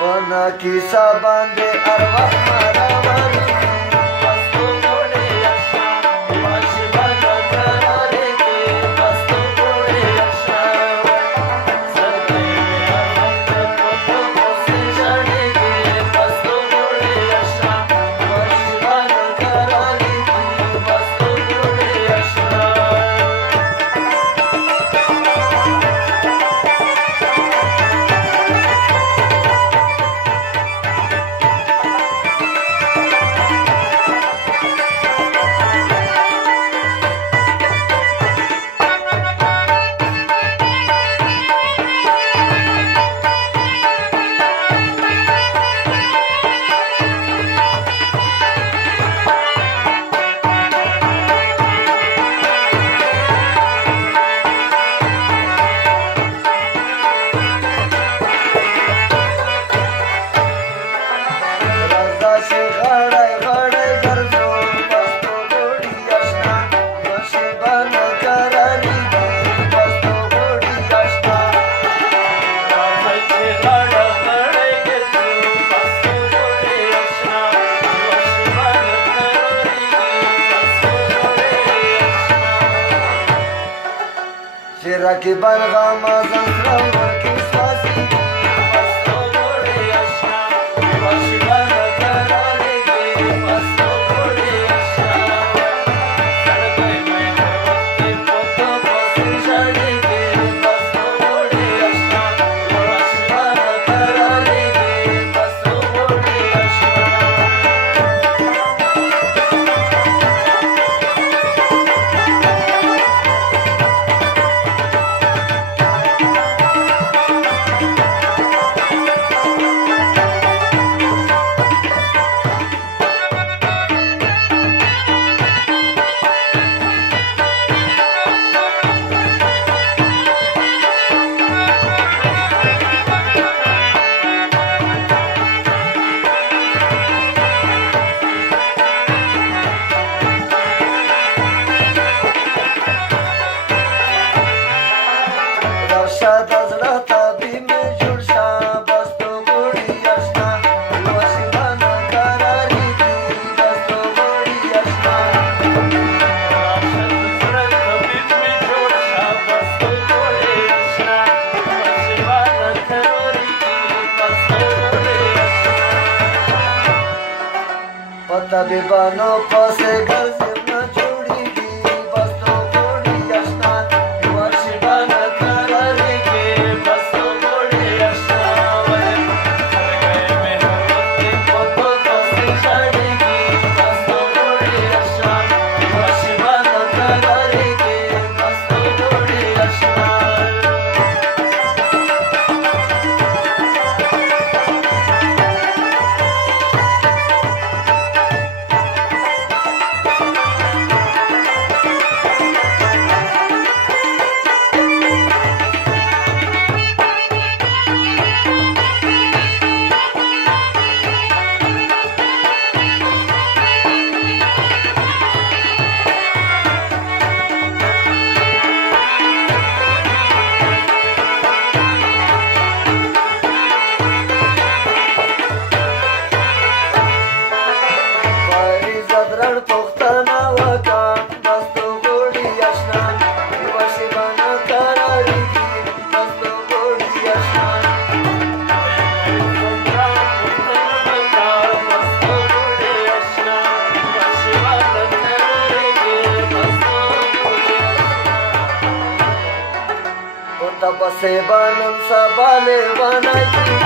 پنا کیسا باندې ارواح مراور پښتو ګوړې اشنا ماشي باندې کرارې کې پښتو ګوړې اشنا سرته ارمان په پوسې ځړې کې پښتو ګوړې اشنا ماشي باندې کرارې کې پښتو ګوړې اشنا راځه چې غړی غړی ګرځو پښتو ګوړی اشنا ماشي باندې کرارېږي پښتو ګوړی اشنا راځئ چې غاړه غړۍ ګرځو پښتو ګوړې اشنا ماشي باندې کرارېږي پښتو ګوړې اشنا چې رقیبان غمازان زړه ورکې سوځېږي پښتو ګوړې اشنا ماشي باندې کرارېږي پښتو ګوړې اشنا سړکی مې هر وخت په تو پسې ژړېږي پښتو ګوړې اشنا ماشي باندې کرارېږي پښتو ګوړې اشنا راشه د زړه طبیب مې جوړ شه پښتو ګوړی اشنا ماشي باندې کرارېږي پښتو ګوړی اشنا راشه د زړه طبیب مې جوړ شه پښتو ګوړې اشنا ماشي باندې کرارېږي پښتو ګوړې اشنا په طبیبانو پسې ګرځم نه جوړېږي پښتو ګوړی اشنا ماشي باندې کرارېږي پښتو ګوړې اشنا سرکی مې هر وخت په تو پسې ژړېږي پښتو ګوړې اشنا ماشي باندې کرارېږي پښتو ګوړې اشنا فریضه درړ پوښتنه وکړه پښتو ګوړی اشنا ماشي باندې کرارېږي پښتو ګوړی اشنا په تپسې به نن سبا لیونی کېږي